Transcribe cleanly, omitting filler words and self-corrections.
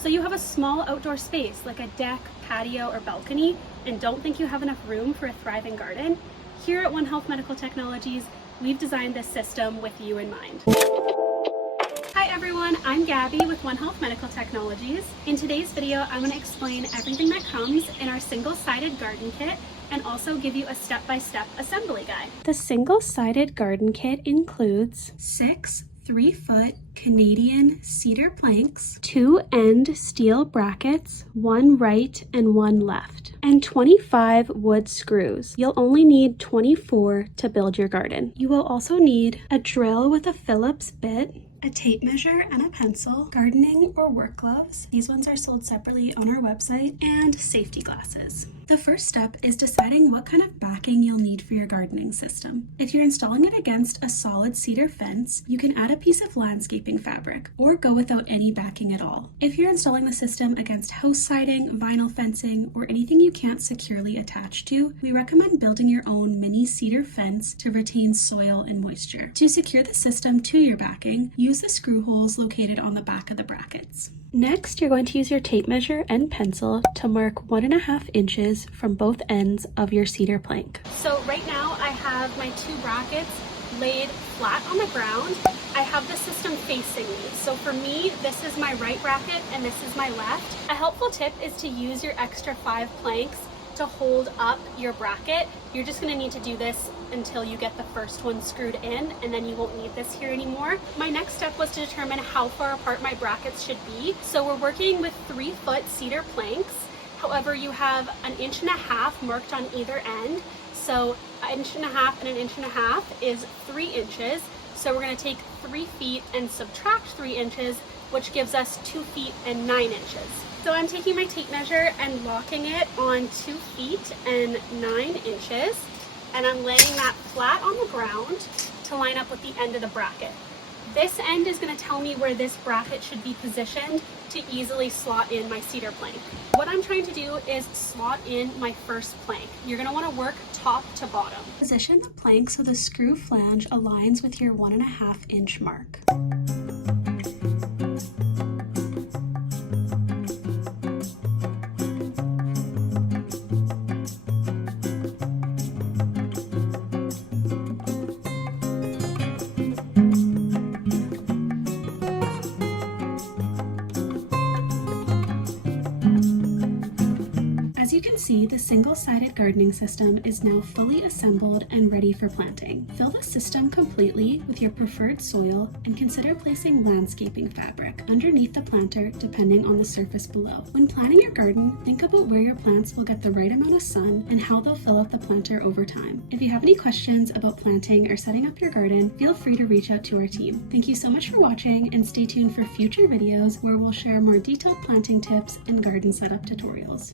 So you have a small outdoor space like a deck, patio, or balcony, and don't think you have enough room for a thriving garden? Here at One Health Medical Technologies, we've designed this system with you in mind. Hi everyone, I'm Gabby with One Health Medical Technologies. In today's video, I'm going to explain everything that comes in our single-sided garden kit and also give you a step-by-step assembly guide. The single-sided garden kit includes 6 3-foot Canadian cedar planks, 2 end steel brackets, 1 right and 1 left, and 25 wood screws. You'll only need 24 to build your garden. You will also need a drill with a Phillips bit, a tape measure and a pencil, gardening or work gloves. These ones are sold separately on our website, and safety glasses. The first step is deciding what kind of backing you'll need for your gardening system. If you're installing it against a solid cedar fence, you can add a piece of landscaping fabric or go without any backing at all. If you're installing the system against house siding, vinyl fencing, or anything you can't securely attach to, we recommend building your own mini cedar fence to retain soil and moisture. To secure the system to your backing, use the screw holes located on the back of the brackets. Next, you're going to use your tape measure and pencil to mark 1.5 inches from both ends of your cedar plank. So right now I have my 2 brackets laid flat on the ground. I have the system facing me. So for me, this is my right bracket and this is my left. A helpful tip is to use your extra 5 planks to hold up your bracket. You're just going to need to do this until you get the first one screwed in, and then you won't need this here anymore. My next step was to determine how far apart my brackets should be. So we're working with 3-foot cedar planks. However, you have 1.5 inches marked on either end. So 1.5 inches and 1.5 inches is 3 inches. So we're going to take 3 feet and subtract 3 inches, which gives us 2 feet and 9 inches. So I'm taking my tape measure and locking it on 2 feet and 9 inches, and I'm laying that flat on the ground to line up with the end of the bracket. This end is going to tell me where this bracket should be positioned to easily slot in my cedar plank. What I'm trying to do is slot in my first plank. You're going to want to work top to bottom. Position the plank so the screw flange aligns with your 1.5 inch mark. As you can see, the single-sided gardening system is now fully assembled and ready for planting. Fill the system completely with your preferred soil and consider placing landscaping fabric underneath the planter depending on the surface below. When planting your garden, think about where your plants will get the right amount of sun and how they'll fill up the planter over time. If you have any questions about planting or setting up your garden, feel free to reach out to our team. Thank you so much for watching, and stay tuned for future videos where we'll share more detailed planting tips and garden setup tutorials.